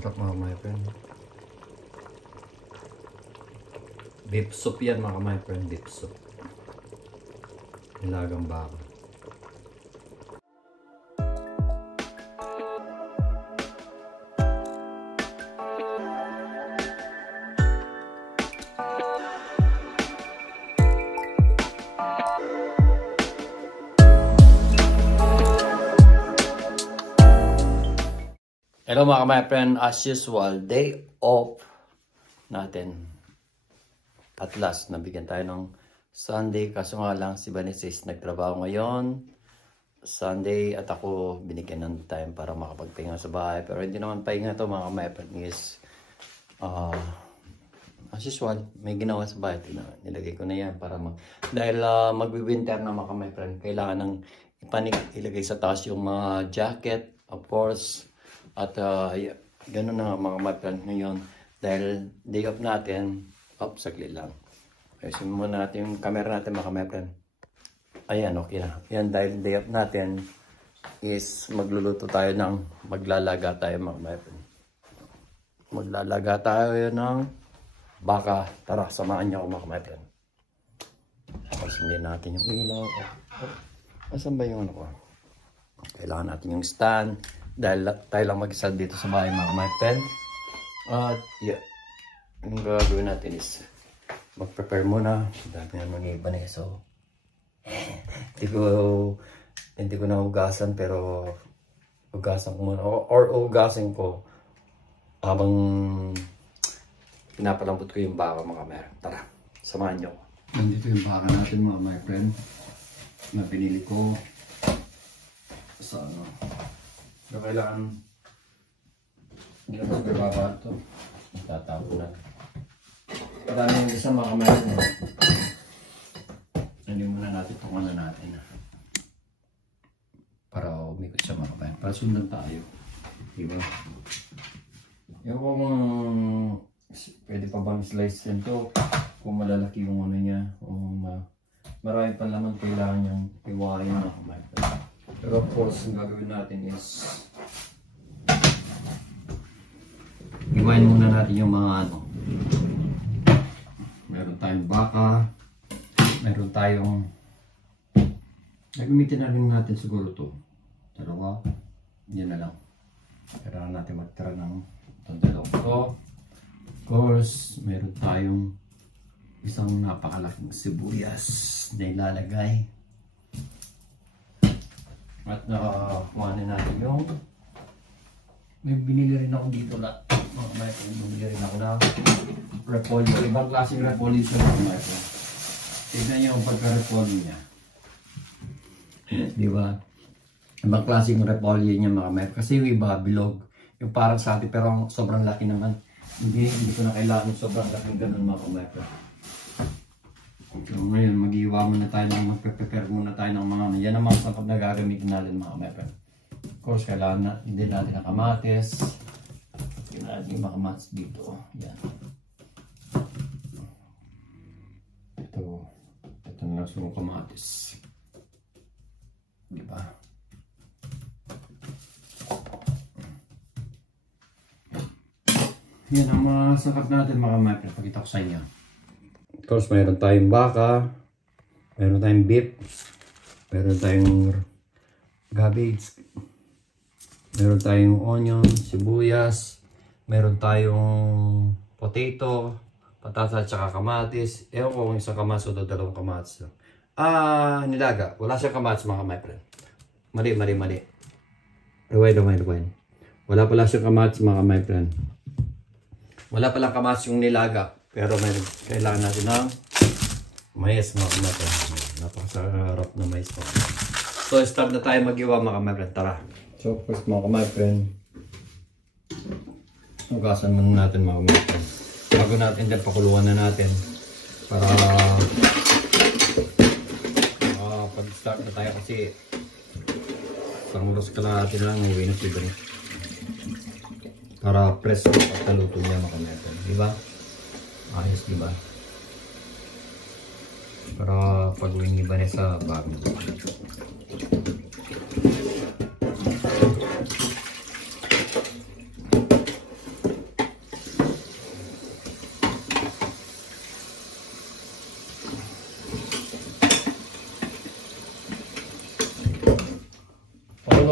Sarap mga friend. Beef soup yan mga friend, beef soup. Nilagang baka. Hello mga friend, as usual, day off natin. At last, nabigyan tayo ng Sunday. Kaso nga lang si Vanessa is nagtrabaho ngayon. Sunday at ako binigyan ng time para makapagpahinga sa bahay. Pero hindi naman pahinga to mga friend is as usual, may ginawa sa bahay. Nilagay ko na yan para dahil magwi-winter na mga friend, kailangan ng ilagay sa taas yung mga jacket, of course. At gano'n na mga friend ngayon. Dahil day off natin, saglit lang. Ayusin muna natin yung camera natin mga friend. Ayan, okay na. Yan, dahil day off natin is magluluto tayo maglalaga tayo mga friend. Maglalaga tayo ng baka. Tara, samahan niyo ako mga friend. Sundin natin yung ilaw. Asan ba yung ano ko? Kailangan natin yung stand. Dahil tayo lang mag-isa dito sa bahay mga friend. At yeah, yung gagawin natin is mag-prepare muna. Dami na mag-iba na so hindi ko na hugasan, pero hugasan ko muna or hugasin ko habang pinapalambot ko yung baka mga friend. Tara, samahan nyo. Nandito yung baka natin mga friend na binili ko sa ano. So, kailangan hindi na mas baba ito. Tatapo na. Marami yung isa mga friend. Hindi muna natin itong ano natin. Para umikot siya mga friend. Para sundan tayo. Diba? Yung kung pwede pa bang slice nito kung malalaki yung ano niya. Marami pa naman kailangan niyang iwain mga friend. Pero of course, ang gagawin natin is iwain muna natin yung mga ano. Meron tayong baka. Meron tayong gagamitin na rin natin siguro to. Dalawa. Yan na lang. Kailangan natin magtira ng itong dalawang to. Of course, meron tayong isang napakalaking sibuyas na ilalagay. At nakakuhanin natin yung may binili rin ako dito lahat. May binili rin ako na repolyo. Ibang klaseng repolyo siya mga ito. Tignan niyo yung pagka-repolyo niya. Diba? Ibang klaseng repolyo niya mga mayroon. Kasi yung iba bilog. Yung parang sa atin pero sobrang laki naman. Hindi ko na kailangan sobrang laki ganun mga mayroon. So ngayon, mag-iwa muna tayo mag-prepare muna tayo ng mga yan ang mga sangkap na gagamitin natin mga friend. Of course, kailangan na, hindi natin ang kamatis. Hindi natin yung kamatis dito. Yan. Ito na yung kamatis. Diba? Yan ang mga sangkap natin mga friend. Pakita ko sa inyo. Of course, mayroon tayong baka, mayroon tayong beef, mayroon tayong cabbage, mayroon tayong onion, sibuyas, mayroon tayong potato, patata at saka kamatis. Ewan ko kung isang kamatis o dalawang kamatis. Nilaga. Wala siyang kamatis mga friend. Mali. Rewind. Wala pala siyang kamatis mga friend. Wala palang kamatis yung nilaga. Pero kailangan natin ng mais mga friend. Napakasarap na mais po. So start na tayo mag-iwa mga friend. Tara. So first mga friend, hugasan muna natin mga friend. Bago natin dyan, pakuluan na natin para pag-start na tayo kasi pangulos ka lang natin lang uwi na siya para press pagkaluto niya mga friend. Diba? Ayos diba? Para pag-uwing iba na sa bago.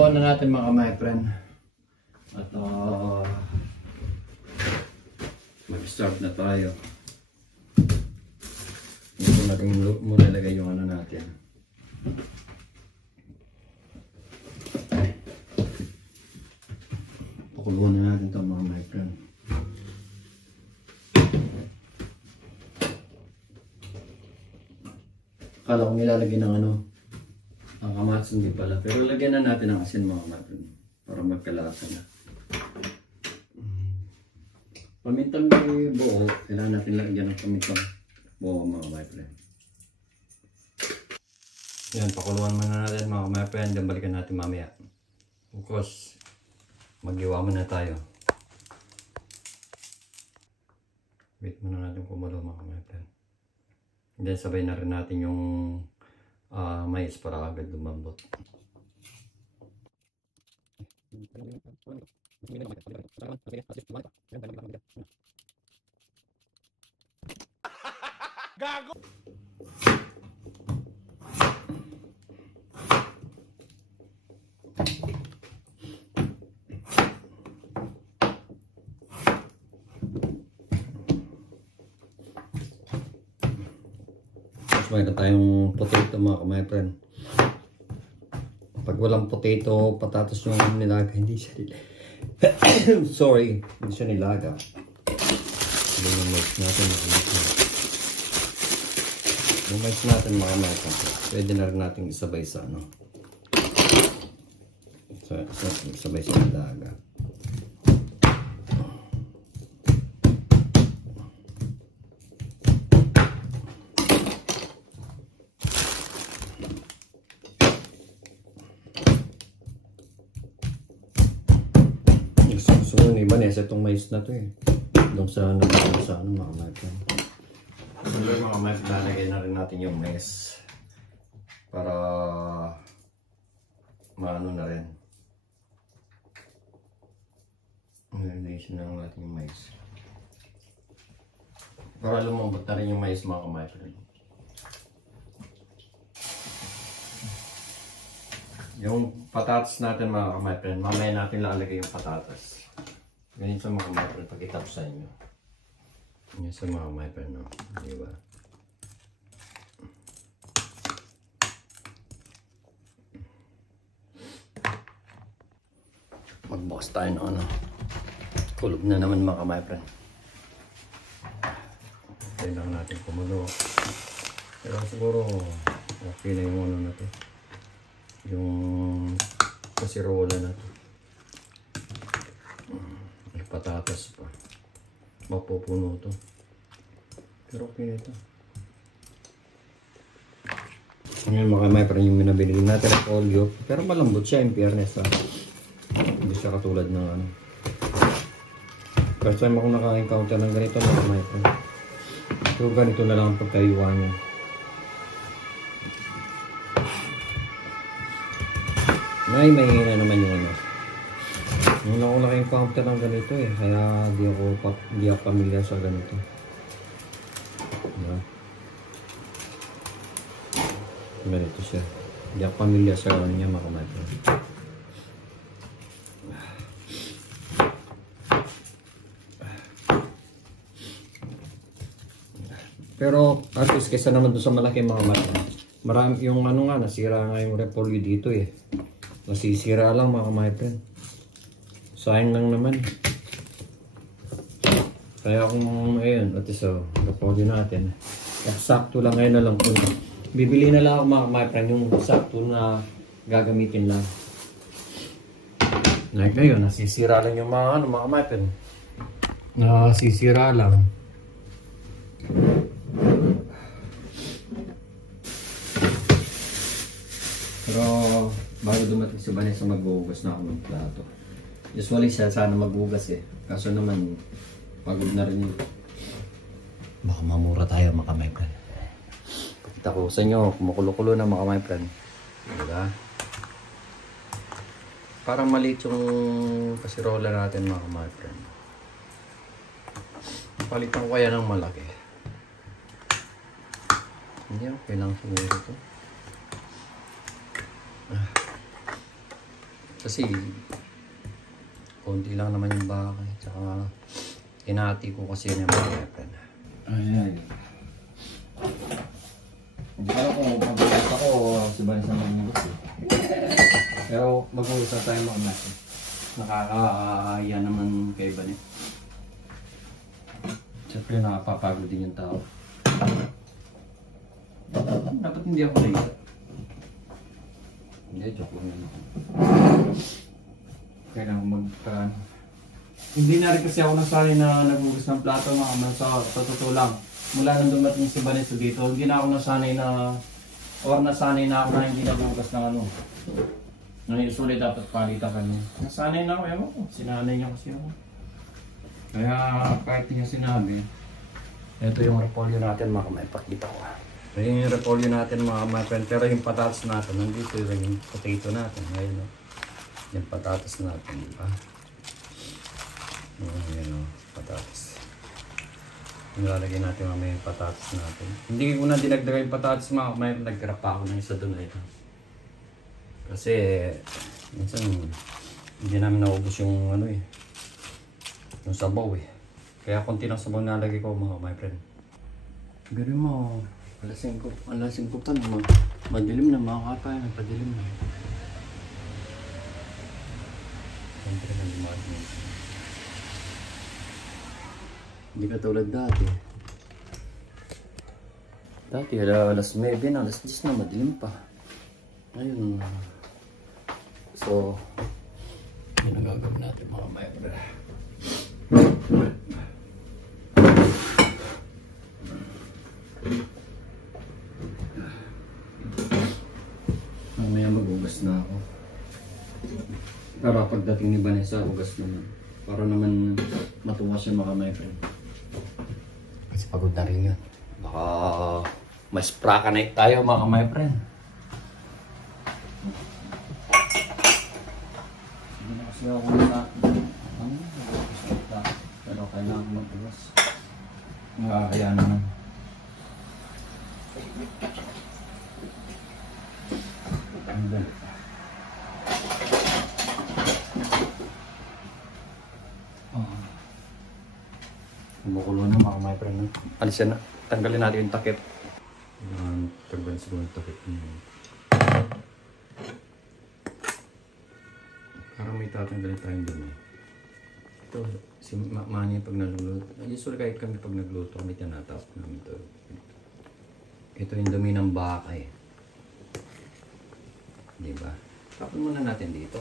pakuluan na natin mga my friend. At mag-start na tayo. Ito natin muna lagay yung ano natin. Pakuluan na natin ito mga my friend. Akala ko nilalagay ng ano, ang kamatis, hindi pala. Pero lagyan na natin ng asin mga my friend para magkalasa na. Pamintang may buo, kailangan natin lagyan ng pamintang buo mga my friend. Yan, pakuluan muna natin mga my friend, then balikan natin mamaya. Of course, mag-iwa muna tayo. Wait muna natin kumulo mga my friend. Then sabay na rin natin yung mais para agad lumambot. Gago! Mayroon tayong potato mga my friend. Pag walang potato, patatas yung nilaga, hindi siya sorry, hindi siya nilaga. Hindi yung mais natin. Yung mais natin mga my friend, pwede na rin natin isabay sa ano. Isabay sa nilaga. So, ibanes itong mais na to eh. Doon sa ano mga my friend. So, mga my friend, lalagay na rin natin yung mais. Para maano na rin. Marination na natin yung mais. Para lumambot na rin yung mais mga my friend. Yung patatas natin mga my friend, mamaya natin lalagay yung patatas. Ganyan sa mga my friend, pakita ko sa inyo. Ganyan sa mga my friend, no? Diba? Magbukas tayo ng ano. Kulog na naman mga my friend. Tayo lang natin kumulo. Pero siguro, okay na yung ano na to. Yung kasirola na to. May patatas pa. Mapupuno to. Pero okay na ito. Ngayon mga may parang yung minabili natin ang polio. Pero malambot siya in fairness ha. Hindi siya katulad ng ano. First time ako naka-encounter ng ganito mga may parang. So ganito na lang ang pagkayuan niya. May mahina naman yung ano. Nung ako naka-encounter ng ganito eh. Kaya di ako pamilyar sa ganito. Diba? Ganito siya. Di ako pamilyar sa ano niya mga kamay. Pero at least kaysa naman doon sa malaki mga mata. Marami yung ano nga, nasira nga yung repolyo dito eh. Nasisira lang mga my friend. Sayang lang naman. Kaya kung ayun, at so, repolyo natin. Sakto lang ngayon na lang po. Bibili na lang ako mga my friend yung sakto na gagamitin lang. Like ngayon, nasisira lang yung mga ano, mga my friend. Nasisira lang. Pero bago dumating si Vanessa, maghuhugas na ako ng plato. Usually siya sana maghuhugas eh. Kaso naman, pagod na rin yun. Baka mamura tayo mga my friend. Pakita ko sa inyo, kumukulo-kulo na mga my friend. Diba? Parang maliit yung kasirola natin mga my friend. Palitan ko kaya ng malaki. Hindi, okay lang siguro ito. Kasi konti lang naman yung baka. Tsaka hinati ko kasi yun yung mga friend. Ayan. Hindi ko alam kung mag-uus ako o si Vanessa mag-uus eh. Pero mag-uus na tayo mga natin. Nakakaya naman kay Iban eh. Siyempre nakapapagod din yung tao. Dapat hindi ako late. Hindi, joke lang yun ako. Kailangan magkaan. Hindi na rin kasi ako nasanay na nagugas ng plato mga man sa totoo lang. Mula nang dumating si Vanessa dito, hindi na ako nasanay na nasanay na ako na hindi nagugas ng ano. Usually dapat palitan kanya. Nasanay na ako, ewan ko. Sinanay niya kasi ako. Kaya kahit niya sinabi, Ito yung repolyo natin mga kamay, pakita ko. Ito yung repolyo natin mga kamay, pero yung patatas natin, nandito yung potato natin. Ngayon, no? Yung patatas natin, di ba? Ayan o, patatas. Nilalagay natin mamaya yung patatas natin. Hindi ko na dinagdaga yung patatas mga kamay, nagkira pa ako ng isa doon na ito. Kasi, minsan, hindi namin naubos yung ano eh, yung sabaw eh. Kaya konti lang sabaw nalagay ko mga my friend. Gano'n mo, alasing ko pa naman. Madilim na mga kapay, nagpadilim na. Siyempre na lumakas. Hindi ka tulad dati. Dati alas 9 na, alas 10 na, madilim pa. Ngayon, so, yun ang gagawin natin mga my friend. Mamaya mag-ugas na ako. Para pagdating ni Vanessa, ugas naman. Para naman matuwa siya mga my friend. Kasi pagod na rin yun. Baka mas praka na tayo mga my friend. Hindi na kasi ako na pero kailangan mag-ugas. Nakakaya naman. Andun. Kumukulo na mga my friend. Alisin na. Tanggalin natin yung takip. Tanggalin siguro yung takip. Parang may tatanggalin tayong dumi. Ito, si Manny pag nagluluto. Usually kahit kami pag nagluto, kami tinatap namin ito. Ito yung dumi ng baka eh. Diba? Tapon muna natin dito.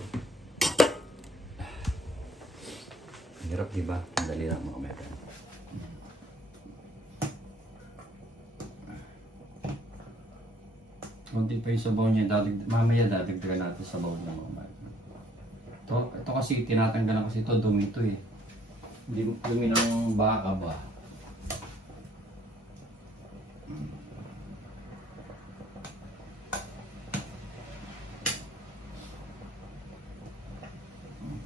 Hirap diba? Madali lang mga meron. Kunti pa yung sabaw niya. Mamaya dadagdagan natin sabaw ng mga meron. Ito kasi tinatanggalan kasi ito. Dumi ito eh. Dumi ng baka ba?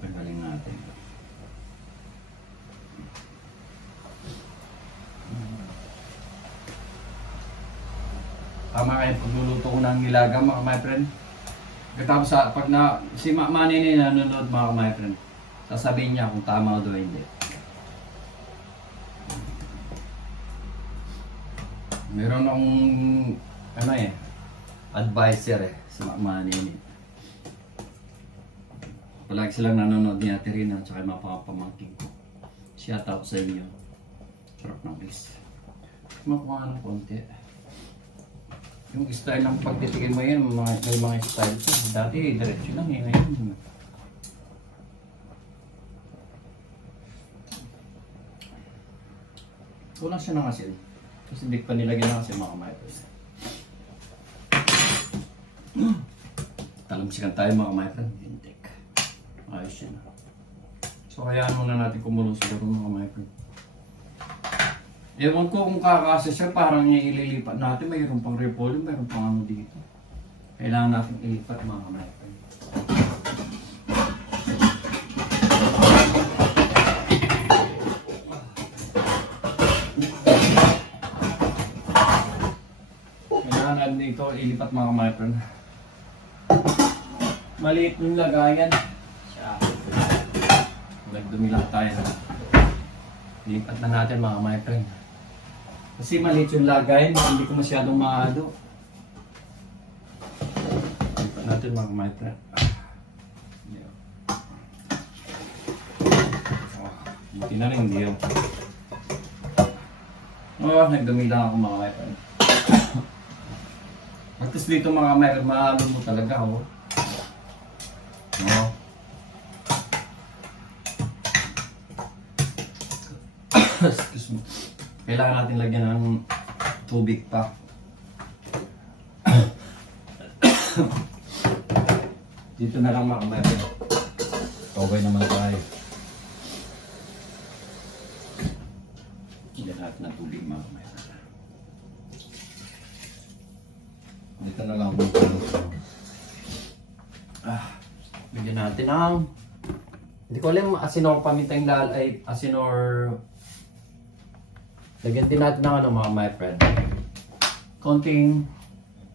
Tanggalin natin. Tama kayo pagluluto ko ng nilaga mga my friend. Katapos pag si Manny na nanonood mga my friend, sasabihin niya kung tama o hindi. Meron akong ano eh, advisor eh, si Manny. Palagi silang nanonood ni Ate Rina at saka yung mga pamangking ko. Shout out sa inyo. Sarap ng kiss. Makuha ng konti. Yung style ng pagtitikin mo yun, may mga style ko. Dati, diretso lang yun. Ngayon. Kulang siya ng asin. Kasi hindi pa nilagyan ng asin mga mayroon. Talamsikan tayo mga mayroon. Hintik. Ayos yan. So kaya muna natin kumulo siguro mga mayroon. Ewan ko kung kakasa siya, parang niya ililipat natin. Mayroon pang repolyo, mayroon pang ano dito. Kailangan natin ilipat mga mayroon. Kailangan natin ito ilipat mga mayroon. Maliit yung lagayan. Nagdumi lang tayo. Lipat na natin mga my friend. Kasi maliit yung lagayan, hindi ko masyadong mahalo. Lipat natin mga my friend. Buti na rin, hindi yun. Oh, nagdumi lang ako mga my friend. At least dito mga my friend, mahalo mo talaga oh. No. Excuse me. Kailangan natin lagyan ng tubig pa. Dito na lang mga my friend. Okay naman tayo. Lagyan natin ng tubig mga my friend. Dito na lang ako. Lagyan natin ng... Hindi ko alam asin or pamintang lal ay asin or... Lagyan din natin ng ano mga my friend. Konting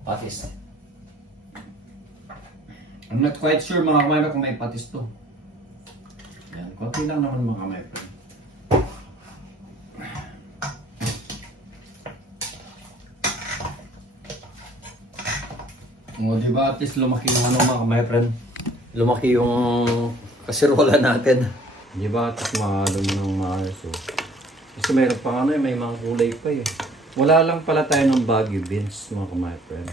patis. I'm not quite sure mga my friend kung may patis to. Ayan, konti lang naman mga my friend. O diba at least lumaki yung ano mga my friend. Lumaki yung kasirola natin. Diba at least mahalo mo ng maayos oh. Kasi mayroon pa ano eh, may mga kulay pa eh. Wala lang pala tayo ng Baguio beans mga my friend.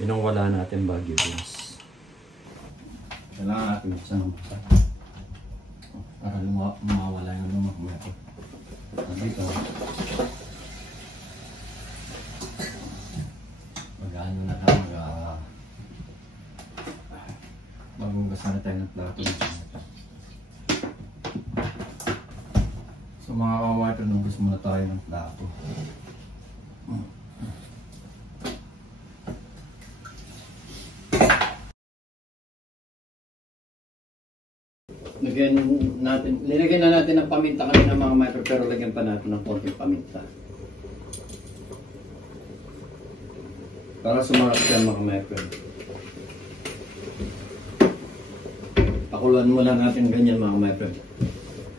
Yun ang wala natin Baguio beans. Kailangan natin buksan ng buksan. Para mawala yung ano mga my friend. Dito. Mag-ano na lang maghugasan na tayo ng plato. So mga kawater, nugas muna tayo ng plato. Nilagyan na natin ng paminta kanina mga micro, pero lagyan pa natin ng konting paminta. Para sumarap yan mga micro. Pakuluan muna natin ganyan mga micro.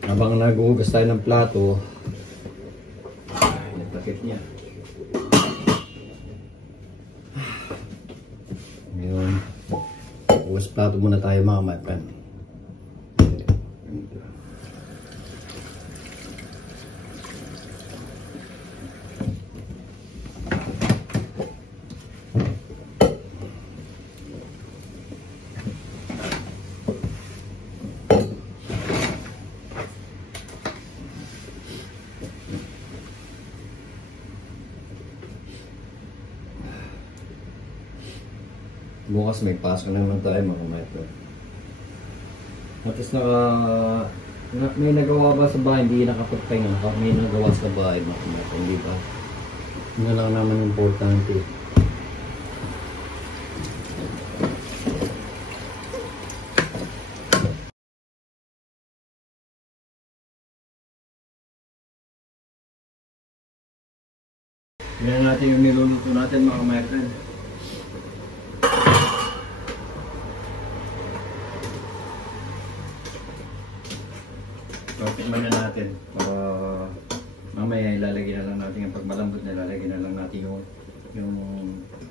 Habang naghuhugas tayo ng plato, nagtakip niya. Ngayon, hugas plato muna tayo mga my friend. Bukas may pasok na naman tayo mga my friend. At least may nagawa ba sa bahay, hindi nakapagpahinga, may nagawa sa bahay mga my friend, di ba? Yun lang naman importante. Yan natin yung niluluto natin mga my friend. So, tikman na natin para mamaya ilalagay na lang natin yung pagmalambot na ilalagay na lang natin yung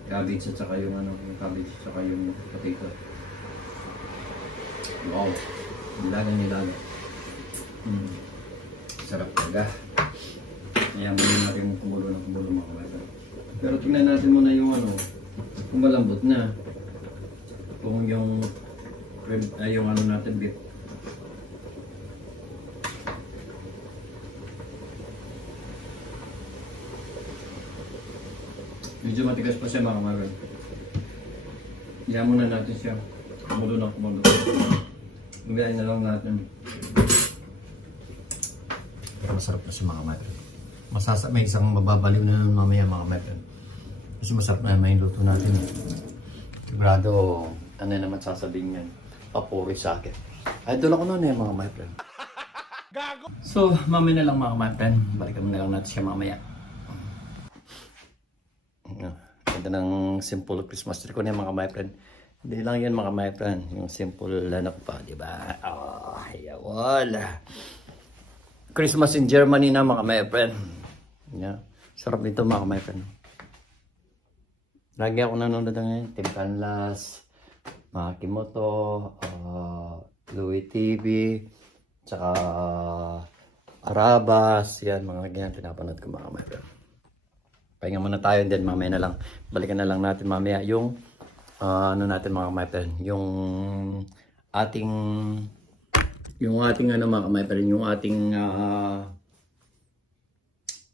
cabbage at saka yung ano, yung cabbage at saka yung potato. Wow, nilaga. Sarap talaga. Kaya muna natin kumulo ng kumulo mga kapatid. Pero tingnan natin muna yung ano, kung malambot na. Kung yung ano natin beef. Medyo matigas pa siya mga kapatid. Iyan muna natin siya. Kumulo ng kumulo. Magayin na lang natin. Masarap na siya mga kapatid. May isang mababaliw na mamaya mga kapatid. Kasi masarap na may luto natin. Sigurado, ano naman sasabihin yan. Papuri sa akin. Idol ako noon mga kapatid. So, mamaya na lang mga kapatid. Balikan na lang natin siya mamaya. Ganda ng simple Christmas tree ko na mga my friend. Hindi lang yan mga my friend. Yung simple lanok pa, di ba? Oh, wala. Christmas in Germany na mga my friend. Yeah. Sarap nito mga my friend. Lagi ako nanonood ngayon. Team Canlas, Makimoto, Louis TV, tsaka Arabas. Yan, mga ganyan pinapanood ko mga my friend. Pahinga muna tayo din, mamaya na lang. Balikan na lang natin mamaya yung ano natin mga my friend. Yung ating ano mga my friend, yung ating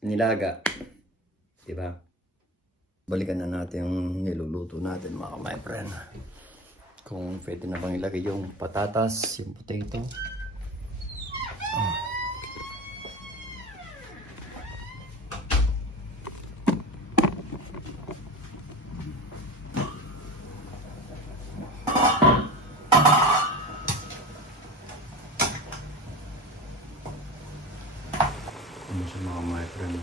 nilaga. Diba? Balikan na natin yung niluluto natin mga my friend. Kung pwede na bang ilagay yung patatas, yung potato. Ano siya mga my friend?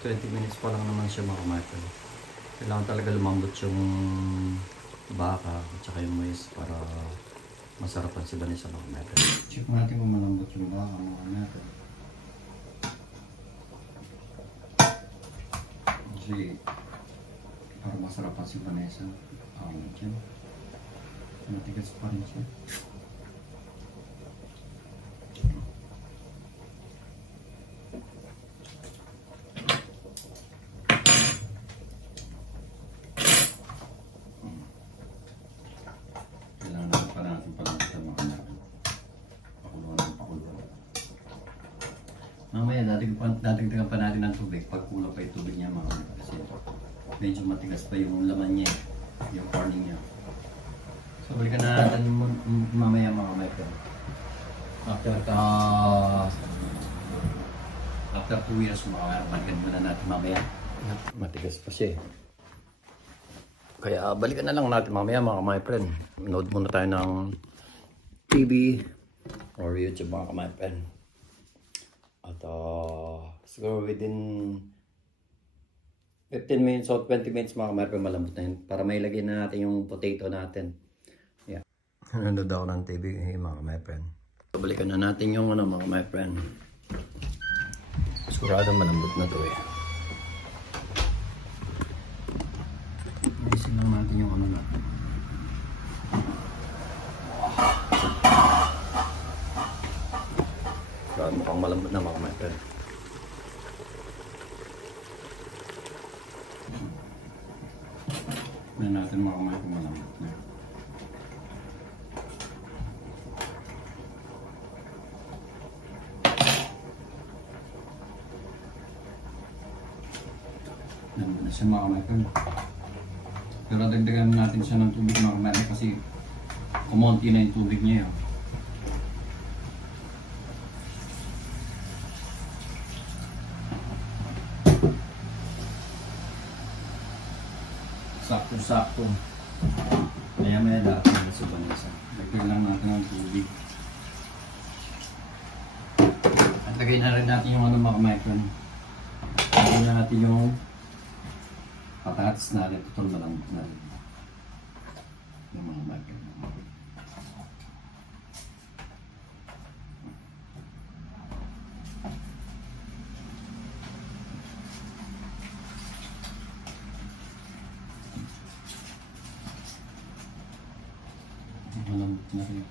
20 minutes pa lang naman siya mga my friend. Kailangan talaga lumambot yung baka at saka yung mais para masarapan si Vanessa mga my friend. Check natin kung malambot yung baka mga my friend. Kasi para masarapan si Vanessa, dyan. Matigas pa rin siya. Mamaya dadagdagan pa natin ng tubig pag kulang pa yung tubig niya mga kasi medyo matigas pa yung laman niya, yung corning niya. So balikan na natin mamaya mga my friend. After 2 years balikan muna natin mamaya. Matigas pa siya. Kaya balikan na lang natin mamaya mga my friend. Nood muna tayo ng TV or YouTube mga my friend. At siguro within 15 minutes or 20 minutes mga my friend malambot na yun. Para mailagay na natin yung potato natin. Yeah. Nanonood ako ng TV mga my friend. So, balikan na natin yung ano mga my friend. Sigurado malambot na to eh. Alisin lang natin yung ano natin. Mukhang malambot na mga my friend. Tignan natin mga my friend malambot na. Malambot na siya mga my friend. Pero dagdagan natin siya ng tubig mga my friend kasi kumonti na yung tubig niya yun. Sakto-sakto. Maya-maya dati na sa Vanessa. Lagyan lang natin ang tubig. At lagay na rin natin yung ano mga my friend. Lagyan na natin yung patatas natin. Tutol malambot na rin. Yung mga my friend. Malambot na rin.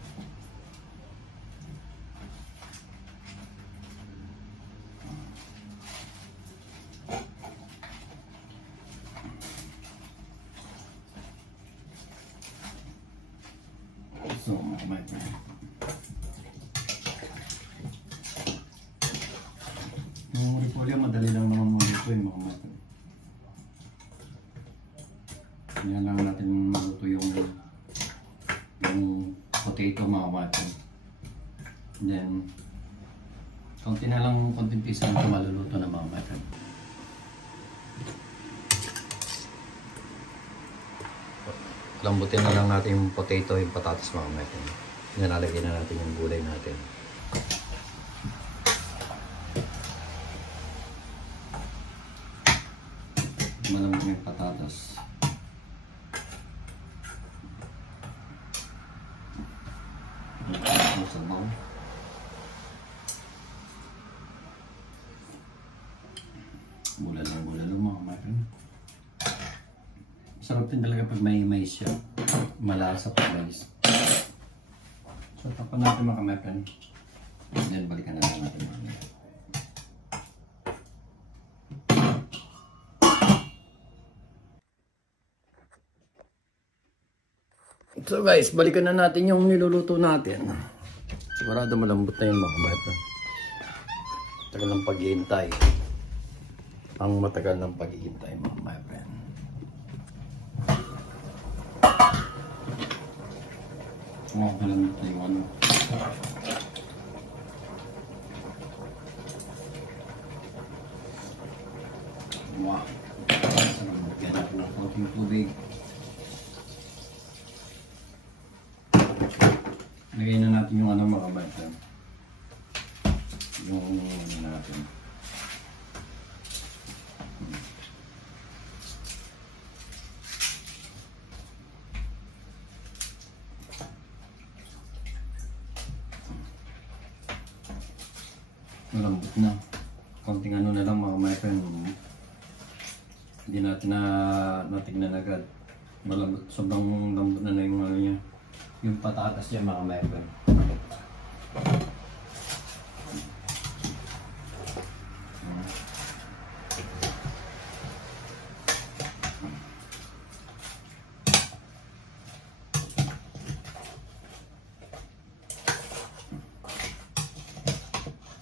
So, mga my friend. Yung repolyo, madali lang naman maluto yung mga my friend. Yan lang natin maluto yung potato mga water. Then konti na lang, konting pisa na maluluto na mga water. Lambutin na lang natin yung potato, yung patatas mga water. Nilalagay na natin yung gulay natin. May patatas. Ang sabaw. Bulalo mga kapatid. Sarap din talaga pag may mais siya. Malasa pag mais. So, tapan natin mga kapatid. Then, balikan na lang natin mga kapatid. So guys, balikan na natin yung niluluto natin. Sigurado malambot na yun mga kapatid. Tagal ng paghihintay. Ang matagal ng paghihintay mga kapatid. Malambot na yung ano. Wow. Lagyan natin ng konting tubig. Lagay na natin yung ano mga kapatid. Yung ano natin. Malambot na. Konting ano na lang mga kapatid. Hindi natin na natignan agad. Malambot. Sobrang lambot na yung ano niya. Yung patatas niya mga kapatid.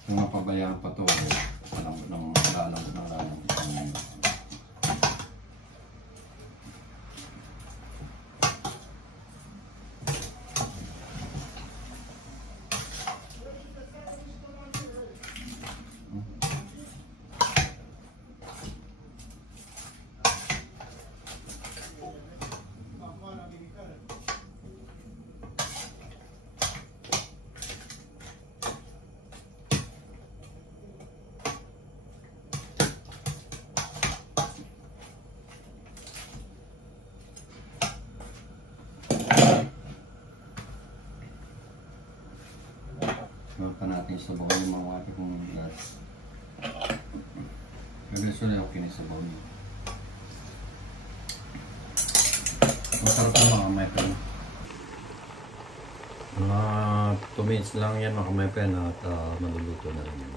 Kung mapabayaan pa ito, lalambot ng lalambot. Pa natin sa bawa yung mga wati kong glass. Pero usually okay na sa bawa niyo. Masarap na mga kapatid. Mga 2 minutes lang yan mga kapatid at maluluto na rin yan.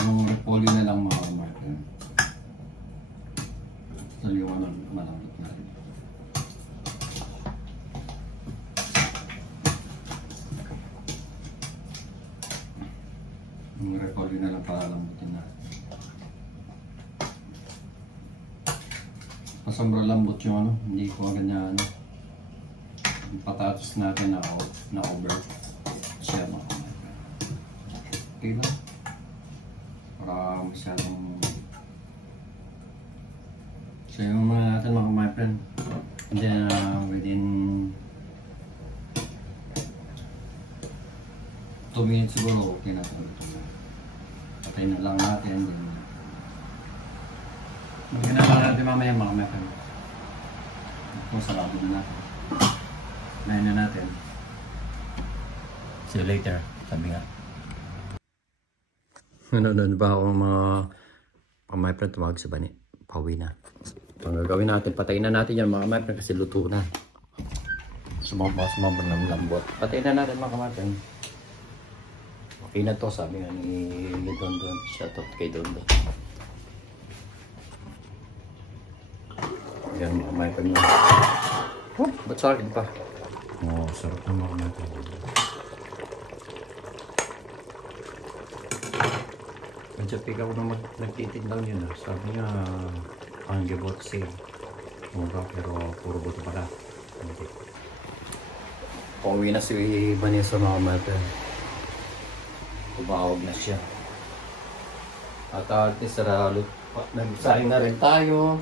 Yung repolyo na lang mga kapatid. Saliwa na malambot na rin. Yung repolyo na lang para lambutin natin. Sobrang lambot yung ano, hindi ko agad na ano. Yung patatas natin na over siya mga kapatid. Okay lang. Para masyadong so yung mga natin mga kapatid. And then within 2 minutes siguro okay na ito. Patayin na lang natin. Magiging na lang natin mamaya mga kapatid. Ito sarado na natin. Nahin na natin. See you later. Sabi nga. Nanonood ba ako mga kapatid tumawag sa bani? Pauwi na. Ang gagawin natin, patayin na natin yan mga kapatid kasi luto na. Sumabang ng lambot. Patayin na natin mga kapatid. Okay na to, sabi nga ni Dondon. Shoutout kay Dondon. Yan mga kapatid mo. Oh, ba't sa akin pa? Oh, sarap na mga kapatid. Medyo pick ako na nagtitindaw yun. Sabi niya, ang gabot sale. Pero puro buto pala. Hindi. Pauwi na si Vanessa mga kapatid. Tumawag na siya. At at least nagsaing na rin tayo.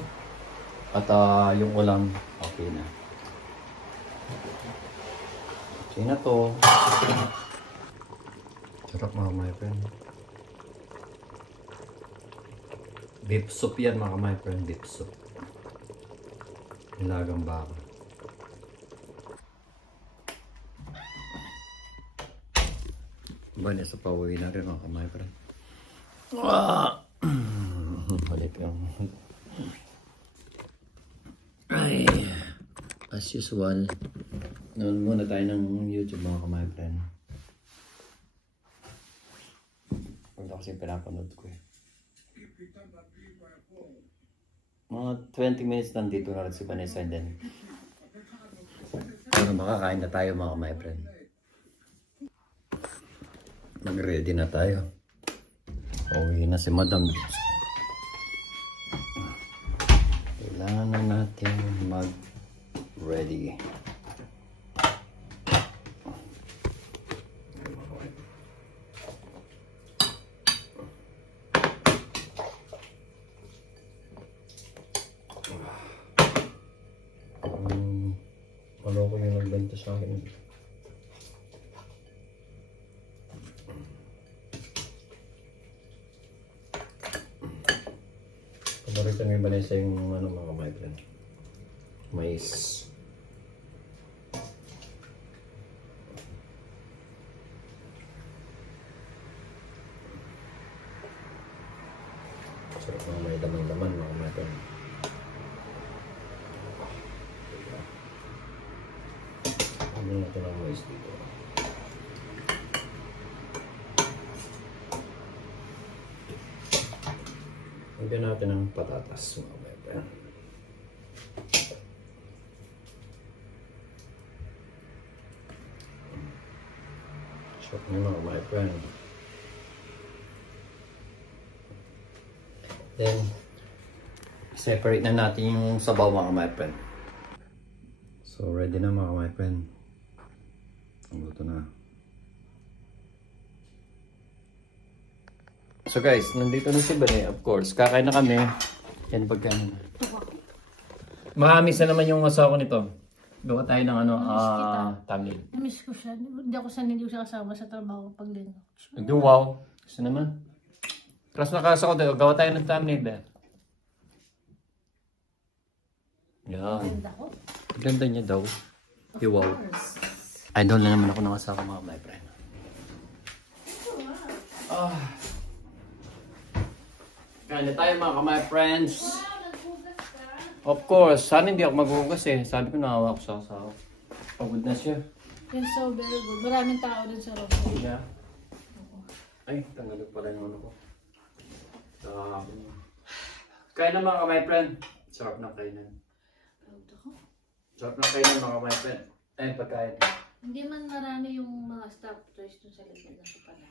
At yung ulam okay na. Okay na to. Sarap mga my friend. Beef soup yan mga my friend, beef soup. Nilagang baka. Bali sa pauwi na rin mga my friend. Balik yung... Ay, as usual, noon muna tayo ng YouTube mga my friend. Ito kasi pinapanood ko eh. Mga 20 minutes nandito na rin si Vanessa and then pero makakain na tayo mga my friend. Mag-ready na tayo. Uwi na si Madam. Kailangan na natin mag-ready. Ano ko yung nagbenta sa akin? Paborito ni Vanessa yung ano mga my friend. Mais. Sarap mga may laman-laman mga my friend. Ano natin ang mais dito? Lagyan natin ang patatas mga my friend. Sarap na mga my friend. Then, separate na natin yung sabaw mga my friend. So, ready na mga my friend. Ang luto na. So guys, nandito na si Bane, of course. Kakain na kami. Yan pagkain na. Mahamis na naman yung asawa ko nito. Gawa tayo ng ano, thumbnail. Namiss ko siya. Hindi ako sanay, hindi ko siya kasama sa trabaho pag lino. Wow. Gusto naman. Tapos nakasa ko tayo, gawa tayo ng thumbnail ba? Yan. Ganda ko. Ganda niya daw. Wow. Idol na naman ako ng asawa ko mga my friend. Kain na tayo mga my friends. Of course, sana hindi ako maghugas eh. Sabi ko naawa ako sa asawa. Pagod na siya. Yan so very good. Maraming tao din sa room. Yeah. Ay, tanggalog pala yung ano ko. Kain na mga my friend. Sarap na kainan. Proud ako. Sarap na kainan mga my friend. Ay, pagkain. Hindi man marami yung mga staff toys dun sa likod na kapala.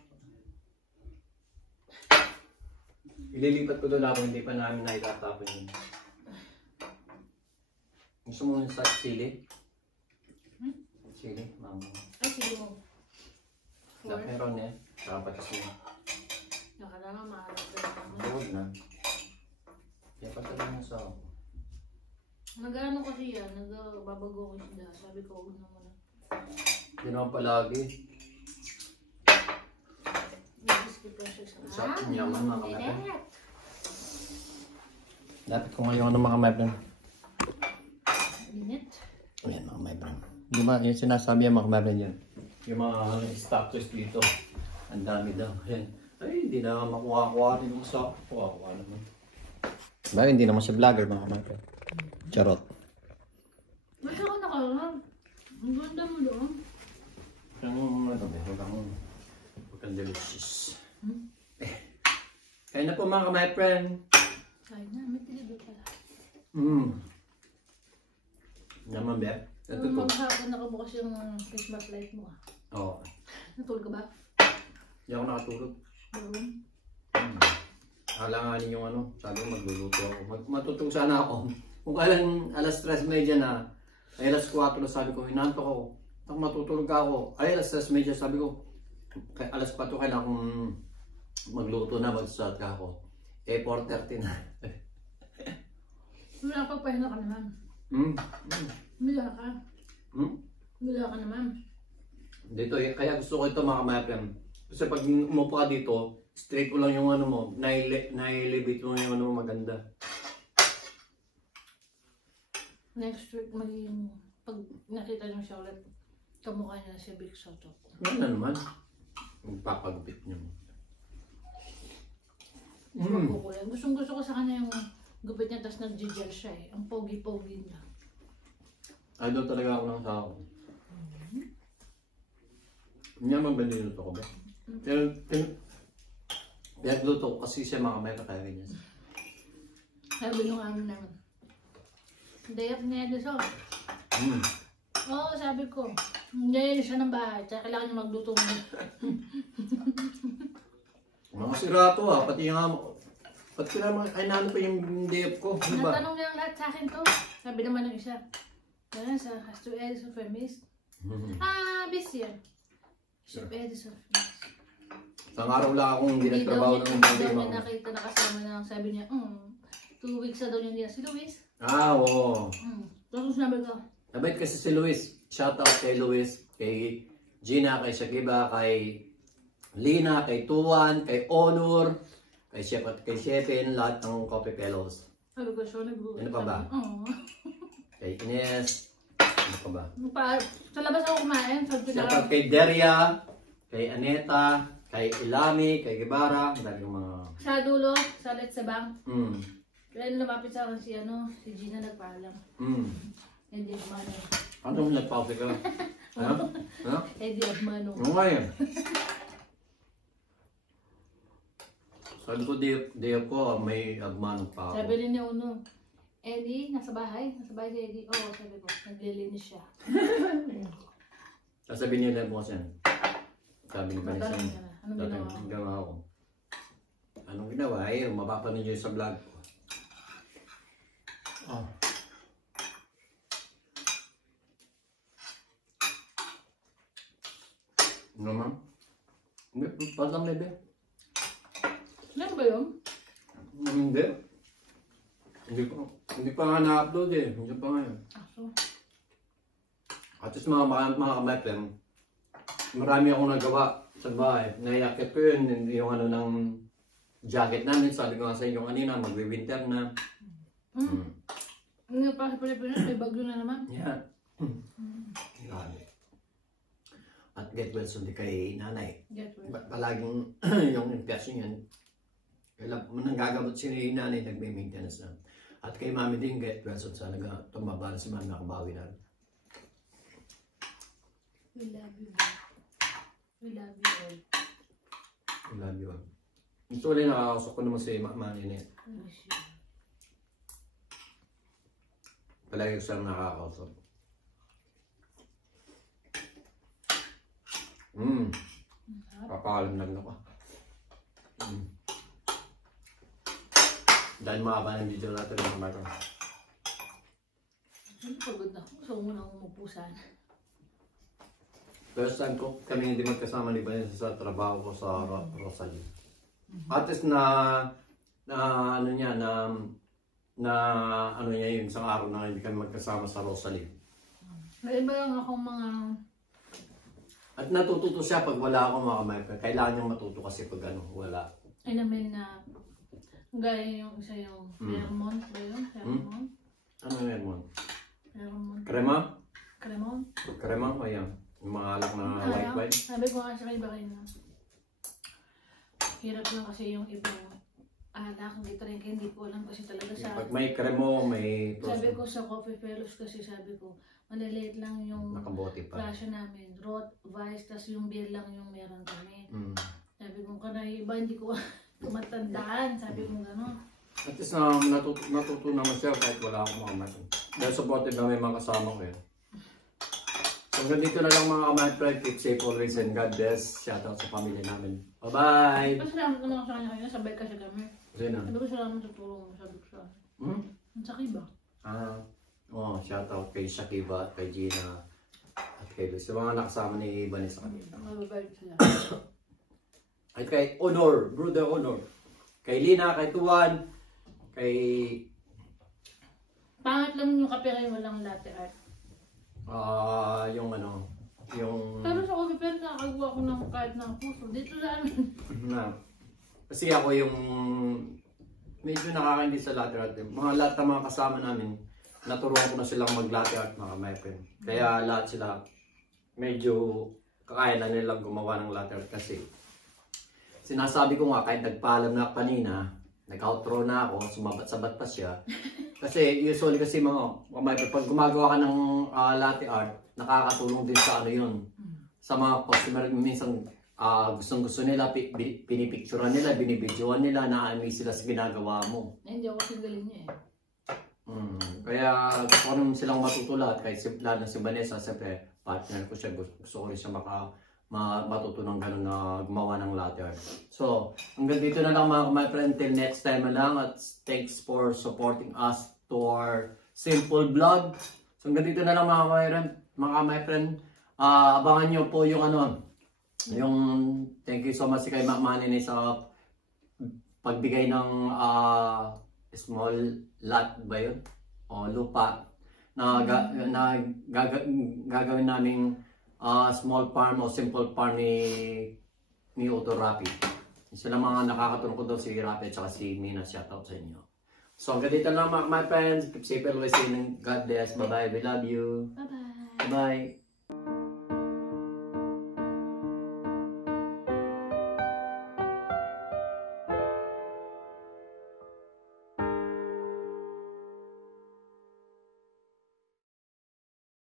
Ililipat ko doon ako, hindi pa namin naitatapon yun. Gusto mo sa sili? Sili? Mama. Ay, sige mo. Meron eh. Dapat kasi. Nakalangan maharap na naman. Huwag na. Kaya patala mo sa ako. Nag-ano kasi yan, nagbabago ko siya. Sabi ko, huwag na muna. Hindi naman palagi. Sa akin yaman mga kamay. Dapat ko ngayon ng mga my friend. Minute. Ayan mga my friend. Di ba yung sinasabi yung mga my friend yan? Yung mga statues dito. Ang dami daw. Ayan. Ay, hindi na makuha-kuha rin yung sa kuha-kuha naman. Bakit hindi naman siya vlogger mga my friend? Charot. Ba't ako nakalap? Ang ganda mo doon. Huwag kang delicious. Kaya na po mga my friend. Ay na, may tinidor pala. Naman ba? Ito Nung po. maghapon nakabukas yung Christmas light mo ah. Oo. Natulog ka ba? Hindi ako nakatulog. Doon. Alanganin yung ano. Sabi ko magluluto ako. Matutog sana ako. Kung kailan alas 3:30 na. Ay alas 4 na sabi ko. Hinantok ako. Ako matutulog ako. Ay alas 3:30 sabi ko. Alas 4 kailangan akong magluto na. Mag-start ka ako. 4:30 na. Wala ka, pahinga ka naman. Mila ka. Mila ka naman. Dito, kaya gusto ko ito mga mayakan. Kasi pag umupo ka dito, straight mo lang yung ano mo, nai-elevate mo yung ano mo maganda. Next week, magiging, pag nakita niyo siya ulit, kamukha niya si Big Soto. Yan na naman. Magpapagupit niyo. Magkukulan. Gusto ko sa kanya yung gupit niya, tapos nag-gel siya eh. Ang pogi-pogi niya. Idol talaga ako ng tao. Hindi naman ba niluto ko ba? Pinagluto ko kasi siya mga may kaya ganyan. Sabi nung amin naman, day off niya doon so. Oo, sabi ko. Hindi siya ng bahay, tsaka kailangan niya magluto mo. Mga sira to ha, pati nga pati sila mga kainano pa yung day off ko, di ba? Natanong niya lahat sa akin to. Sabi naman ng isa, yan sa Hasto Edison Femis. Busy yan. Chef Edison Femis. Isang araw lang akong hindi nagtrabaho ng Hindi day daw off. niya nakita na kasama na sabi niya, 2 weeks na daw niya hindi na si Luis. Oo. Tapos sinabi ko, Nabait kasi si Luis. Shoutout kay Luis, kay Gina, kay Shakiba, kay Lina, kay Tuan, kay Honor, kay Chef at kay Chefin, lahat ng Coffee Fellows. sabi ko, siya nag-uwi. Ano pa ba? Kay Ines, ano pa ba? Sa labas ako kumain, sabi ko Shoutout kay Deria, kay Aneta, kay Ilami, kay Gibara, dahil yung mga... sa dulo, sa Let's Sabang. Mm. Kaya lumapit sa akin si Gina nagpaalam. Hindi Abmano. Ano mo nagpapit ka? Ha? Ha? Hindi Abmano. Ano nga yan? Sabi ko, day off ko, may agmanong pa ako. Sabi rin niya uno, Eddie, nasa bahay? Nasa bahay si Eddie? Oo, sabi ko, naglilinis siya. Sasabihin niya lang po kasi yan. Sabi ni Vanessa, Matanong niya na, anong ginawa? ginawa ko? Anong ginawa? Eh, mapapanood niyo sa vlog ko. Oh. Ano naman? Hindi, pasang lebe. Ano ba yun? Hindi. Hindi pa nga na-upload eh. Hindi pa nga yun. Aso. At least mga kamay, marami akong nagawa sa bahay. Naiakit ko yun, yung ano ng jacket namin. Sabi ko nga sa inyo kanina, magwi-winter na. Ano pa sa Pilipinas, may bagyo na naman. Yan. Grabe. At get well soon di kay nanay. Get well. Palaging yung infection yan. Nanggagamot si nanay, nagme-maintenance na. At kay mami din, get well soon. Sana tumaba na si mami, nakabawi na. We love you. We love you all. I love you. Ito ulit nakakausap ko naman si Mami Net. I miss you. Palagi ko siyang nakakausap. Papakalam na ako. Dahil mahaba ng video natin ng mga ito. Ano pagod na ako? Gusto ko muna akong magpusan. First time ko kami hindi magkasama ni Vanessa sa trabaho ko sa Rosalie. At least na ano niya na ano niya yung isang araw na hindi kami magkasama sa Rosalie. May iba lang akong mga... At natututo siya pag wala akong mga kamay. Kailangan niyang matuto kasi pag ano, wala. Ay namin na... Gaya yung isa yung Vermont ba yun? Vermont? Ano yun mo? Vermont. Crema? Cremon? Crema o yan? Yung mga alak na white wine? Sabi ko nga sa iba kayo na hirap lang kasi yung ibang alak, hindi talaga, hindi ko alam kasi talaga sa... Pag may cremo, may... Sabi ko sa Coffee Fellows kasi sabi ko, maliliit lang yung nakabote pa. klasyo namin. Rot, Vice, tas yung beer lang yung meron kami. Sabi ko, kanay iba, hindi ko matandaan. Sabi ko gano'n. At least natuto naman siya kahit wala akong mga kamay. Dahil supportive na may mga kasama ko yun. So ganito na lang mga kamay friend. Keep safe always and God bless. Shoutout sa pamilya namin. Bye-bye! Kasi naman ko naman sa kanya kanina, sabay kasi kami. Sino? Sabi ko sila naman tutulong mo. Sabi ko siya. Ang sakit ba? Shoutout kay Shakiba, kay Gina, at kay Luis. Sa mga nakasama ni Vanessa kanina. Mababait sila. At kay Honor, Brother Honor. Kay Lina, kay Tuan, kay... Pangit lang yung kape kayo, walang latte art. yung ano... Yung... Pero sa coffee pen, nakagawa ko ng kahit ng puso. Dito sa amin. Kasi ako yung medyo nakakaindi sa latte art. Lahat ng mga kasama namin, naturuan ko na silang mag-latte art, mga my friend. Kaya lahat sila medyo kakaya na nilang gumawa ng latte art kasi sinasabi ko nga kahit nagpaalam na kanina, nag-outro na ako, sumabat-sabat pa siya. Kasi usually kasi mga my friend, pag gumagawa ka ng latte art, nakakatulong din sa ano yun. Sa mga customer, minsan gustong-gusto nila, pinipicturean nila, binibidyoan nila, na-amaze sila sa ginagawa mo. Hindi ako sigaling niya eh. Kaya gusto ko naman silang matutulat, kahit lalo si Vanessa, siyempre, partner ko siya, gusto ko rin siya matutunan gano'n na gumawa ng latte art. So, hanggang dito na lang mga my friend, till next time na lang, at thanks for supporting us to our simple vlog. So, hanggang dito na lang mga my friend, abangan nyo po yung thank you so much kay Manini sa pagbigay ng small lot ba yun? O lupa na gagawin naming small farm o simple farm ni Otto Rapi. Sila mga nakakatulong ko daw si Rapi at saka si Mina. Shoutout sa inyo. So hanggang dito lang my friends. Keep safe always and God bless. Bye bye. We love you. Bye-bye. Bye.